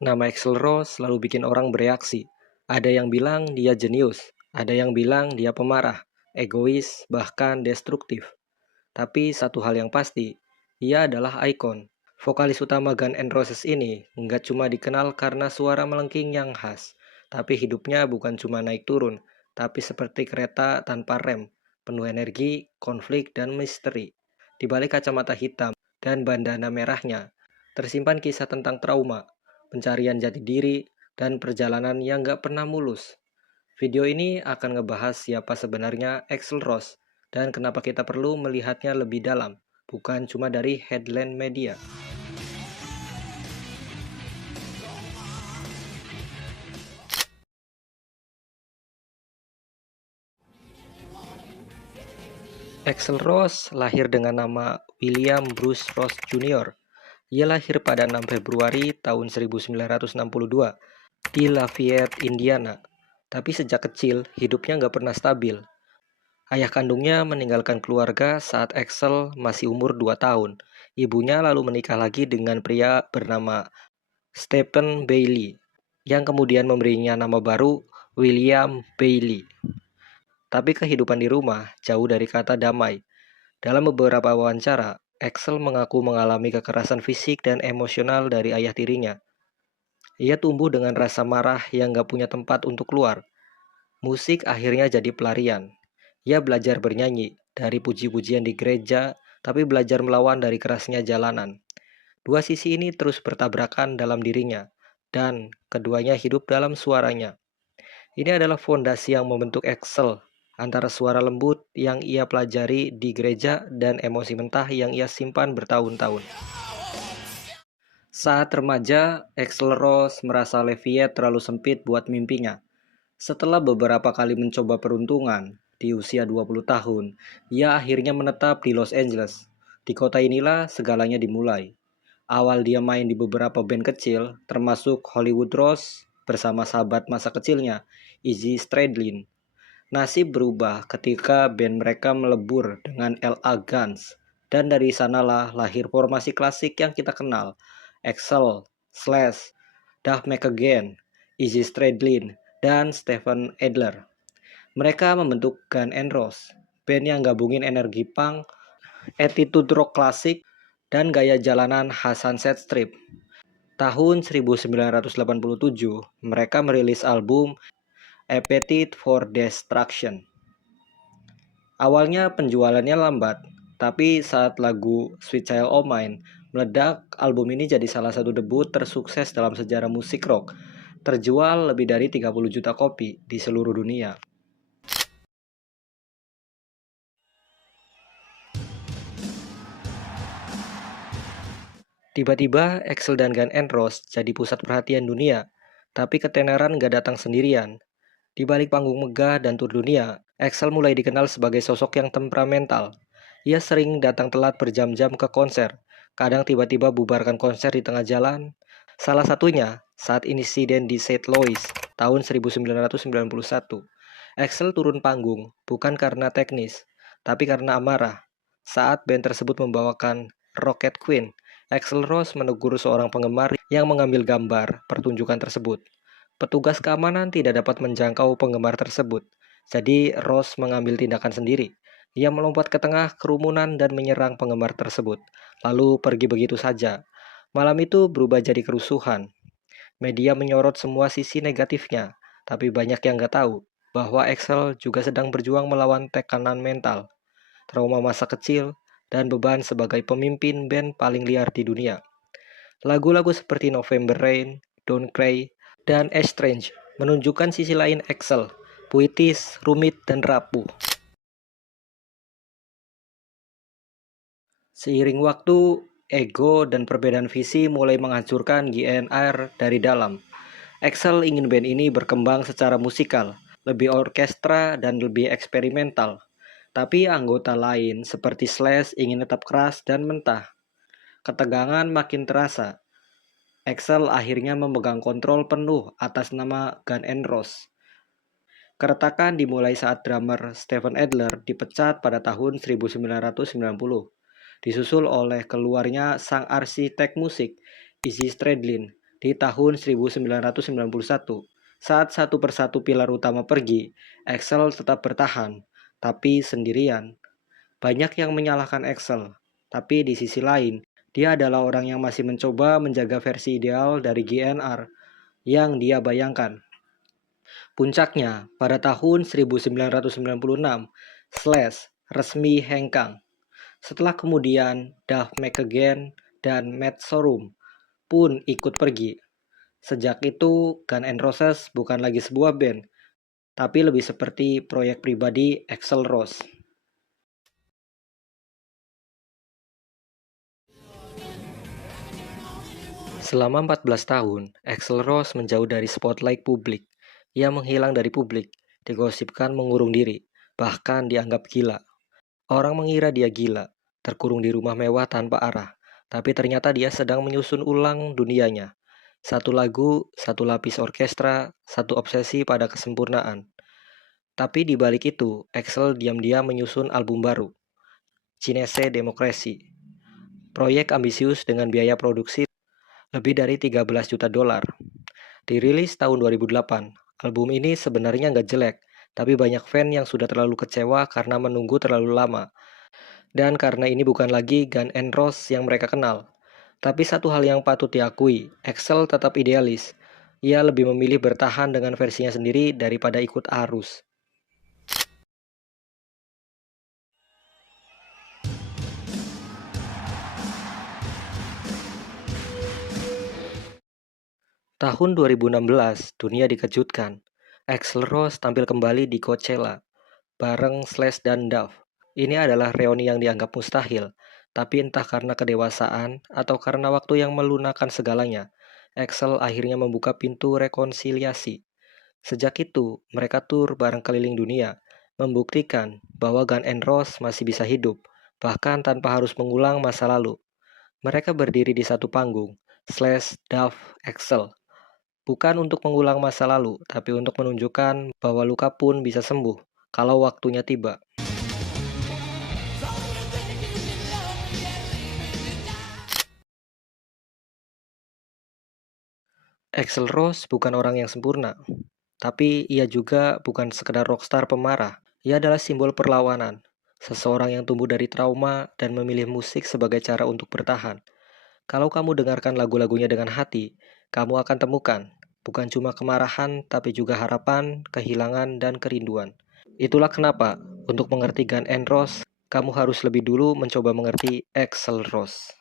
Nama Axl Rose selalu bikin orang bereaksi. Ada yang bilang dia jenius, ada yang bilang dia pemarah, egois, bahkan destruktif. Tapi satu hal yang pasti, ia adalah ikon. Vokalis utama Guns N' Roses ini nggak cuma dikenal karena suara melengking yang khas, tapi hidupnya bukan cuma naik turun, tapi seperti kereta tanpa rem, penuh energi, konflik, dan misteri. Di balik kacamata hitam dan bandana merahnya, tersimpan kisah tentang trauma, pencarian jati diri, dan perjalanan yang nggak pernah mulus. Video ini akan ngebahas siapa sebenarnya Axl Rose dan kenapa kita perlu melihatnya lebih dalam, bukan cuma dari headline media. Axl Rose lahir dengan nama William Bruce Rose Jr. Ia lahir pada 6 Februari tahun 1962 di Lafayette, Indiana. Tapi sejak kecil, hidupnya nggak pernah stabil. Ayah kandungnya meninggalkan keluarga saat Axl masih umur 2 tahun. Ibunya lalu menikah lagi dengan pria bernama Stephen Bailey, yang kemudian memberinya nama baru William Bailey. Tapi kehidupan di rumah jauh dari kata damai. Dalam beberapa wawancara, Axl mengaku mengalami kekerasan fisik dan emosional dari ayah tirinya. Ia tumbuh dengan rasa marah yang gak punya tempat untuk keluar. Musik akhirnya jadi pelarian. Ia belajar bernyanyi dari puji-pujian di gereja, tapi belajar melawan dari kerasnya jalanan. Dua sisi ini terus bertabrakan dalam dirinya, dan keduanya hidup dalam suaranya. Ini adalah fondasi yang membentuk Axl, antara suara lembut yang ia pelajari di gereja dan emosi mentah yang ia simpan bertahun-tahun. Saat remaja, Axl Rose merasa Lafayette terlalu sempit buat mimpinya. Setelah beberapa kali mencoba peruntungan, di usia 20 tahun, ia akhirnya menetap di Los Angeles. Di kota inilah segalanya dimulai. Awal dia main di beberapa band kecil, termasuk Hollywood Rose bersama sahabat masa kecilnya, Izzy Stradlin. Nasib berubah ketika band mereka melebur dengan L.A. Guns, dan dari sanalah lahir formasi klasik yang kita kenal, Axl, Slash, Duff McKagan, Izzy Stradlin, dan Steven Adler. Mereka membentuk Guns N' Roses, band yang gabungin energi punk, attitude rock klasik, dan gaya jalanan khas Sunset Strip. Tahun 1987, mereka merilis album Appetite for Destruction. Awalnya penjualannya lambat, tapi saat lagu Sweet Child O' Mine meledak, album ini jadi salah satu debut tersukses dalam sejarah musik rock. Terjual lebih dari 30 juta kopi di seluruh dunia. Tiba-tiba, Axl dan Guns N' Roses jadi pusat perhatian dunia. Tapi ketenaran gak datang sendirian. Di balik panggung megah dan tur dunia, Axl mulai dikenal sebagai sosok yang temperamental. Ia sering datang telat berjam-jam ke konser, kadang tiba-tiba bubarkan konser di tengah jalan. Salah satunya saat insiden di St. Louis tahun 1991. Axl turun panggung bukan karena teknis, tapi karena amarah. Saat band tersebut membawakan Rocket Queen, Axl Rose menegur seorang penggemar yang mengambil gambar pertunjukan tersebut. Petugas keamanan tidak dapat menjangkau penggemar tersebut, jadi Rose mengambil tindakan sendiri. Ia melompat ke tengah kerumunan dan menyerang penggemar tersebut, lalu pergi begitu saja. Malam itu berubah jadi kerusuhan. Media menyorot semua sisi negatifnya, tapi banyak yang nggak tahu bahwa Axl juga sedang berjuang melawan tekanan mental, trauma masa kecil, dan beban sebagai pemimpin band paling liar di dunia. Lagu-lagu seperti November Rain, Don't Cry, dan Strange menunjukkan sisi lain Axl, puitis, rumit, dan rapuh. Seiring waktu, ego dan perbedaan visi mulai menghancurkan GNR dari dalam. Axl ingin band ini berkembang secara musikal, lebih orkestra dan lebih eksperimental. Tapi anggota lain seperti Slash ingin tetap keras dan mentah. Ketegangan makin terasa. Axl akhirnya memegang kontrol penuh atas nama Guns N' Roses. Keretakan dimulai saat drummer Steven Adler dipecat pada tahun 1990, disusul oleh keluarnya sang arsitek musik, Izzy Stradlin. Di tahun 1991, saat satu persatu pilar utama pergi, Axel tetap bertahan, tapi sendirian. Banyak yang menyalahkan Axel, tapi di sisi lain, dia adalah orang yang masih mencoba menjaga versi ideal dari GNR yang dia bayangkan. Puncaknya, pada tahun 1996, Slash resmi hengkang. Setelah kemudian, Duff McKagan dan Matt Sorum pun ikut pergi. Sejak itu, Guns N' Roses bukan lagi sebuah band, tapi lebih seperti proyek pribadi Axl Rose. Selama 14 tahun, Axl Rose menjauh dari spotlight publik. Ia menghilang dari publik, digosipkan mengurung diri, bahkan dianggap gila. Orang mengira dia gila, terkurung di rumah mewah tanpa arah, tapi ternyata dia sedang menyusun ulang dunianya. Satu lagu, satu lapis orkestra, satu obsesi pada kesempurnaan. Tapi di balik itu, Axl diam-diam menyusun album baru, Cinese Democracy. Proyek ambisius dengan biaya produksi lebih dari 13 juta dolar. Dirilis tahun 2008, album ini sebenarnya nggak jelek, tapi banyak fan yang sudah terlalu kecewa karena menunggu terlalu lama. Dan karena ini bukan lagi Guns N' Roses yang mereka kenal. Tapi satu hal yang patut diakui, Axl tetap idealis. Ia lebih memilih bertahan dengan versinya sendiri daripada ikut arus. Tahun 2016, dunia dikejutkan. Axl Rose tampil kembali di Coachella bareng Slash dan Duff. Ini adalah reuni yang dianggap mustahil, tapi entah karena kedewasaan atau karena waktu yang melunakkan segalanya, Axl akhirnya membuka pintu rekonsiliasi. Sejak itu, mereka tur bareng keliling dunia, membuktikan bahwa Guns N' Roses masih bisa hidup, bahkan tanpa harus mengulang masa lalu. Mereka berdiri di satu panggung, Slash, Duff, Axl. Bukan untuk mengulang masa lalu, tapi untuk menunjukkan bahwa luka pun bisa sembuh kalau waktunya tiba. Axl Rose bukan orang yang sempurna, tapi ia juga bukan sekedar rockstar pemarah. Ia adalah simbol perlawanan, seseorang yang tumbuh dari trauma dan memilih musik sebagai cara untuk bertahan. Kalau kamu dengarkan lagu-lagunya dengan hati, kamu akan temukan bukan cuma kemarahan, tapi juga harapan, kehilangan, dan kerinduan. Itulah kenapa, untuk mengerti Guns N' Roses, kamu harus lebih dulu mencoba mengerti Axl Rose.